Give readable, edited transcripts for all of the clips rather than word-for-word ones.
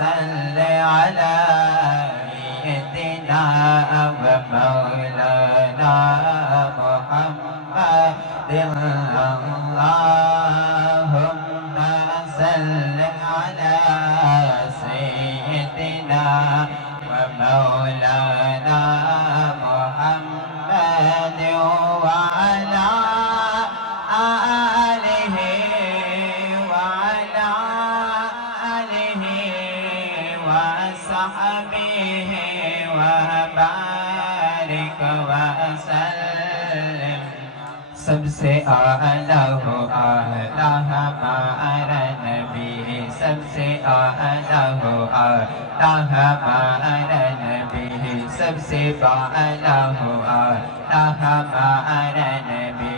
صل على سيدنا ومولانا محمد اللهم صل على سيدنا ومولانا محمد وعلى آله وعلى آله وصحبه وبارك وسلم सबसे आला हो आला हमारा नबी सबसे आला हो आला हमारा नबी सबसे आला हो आला हमारा नबी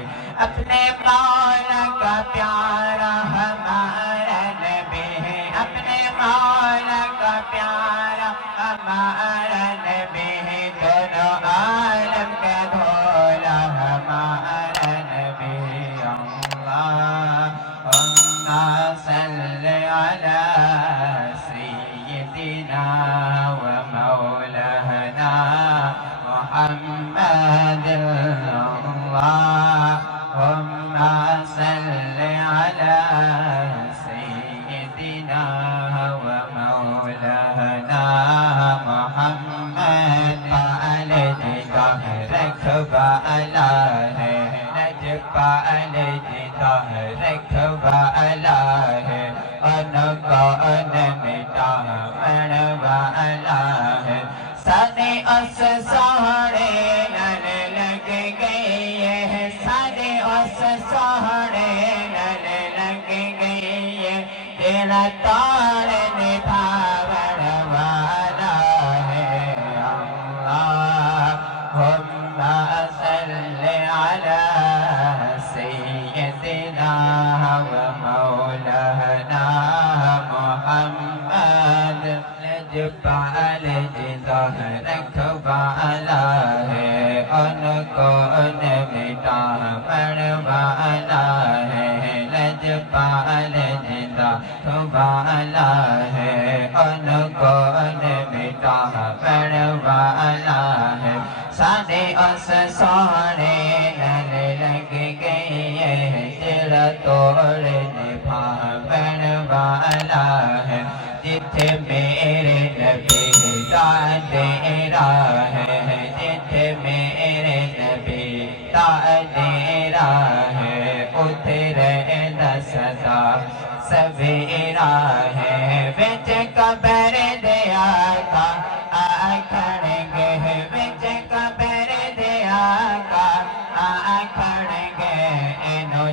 अपने मौला का प्यारा हमारा नबी है अपने मौला का प्यारा हमारा नबी है दोनों आलम का धोला हमारा नबी अल्लाहुम्मा सल्लि अला सय्यिदिना व मौलाना मुहम्मद अल्लाहुम्मा सल्लि अला सय्यिदिना व मौलाना मुहम्मद पाले रखबा अला है पाले रखबा अला है अन मिटा मनवा अला है सारे उस सोहरे नल लग गई है सारे उस सोहरे नल लग गई है तेरा तार निभावन वाला है अल्लाहुम्मा सल्लि अला सय्यिदिना व मौलाना मुहम्मद लजपाल रखबा अला है उनको मिटा पड़वाला है लजपाल रखबा अला है उनको मिटा पड़वाला है सारे उस सोने नल लग गई है दिल तोड़ निभा बनवाला है जिथे मेरे नबी का डेरा है जिथे मेरे नबी का डेरा है उथे रहना सदा सवेरा है बिच कबर दिया का आखड़गे बिच कबर दिया का आखड़गे इनो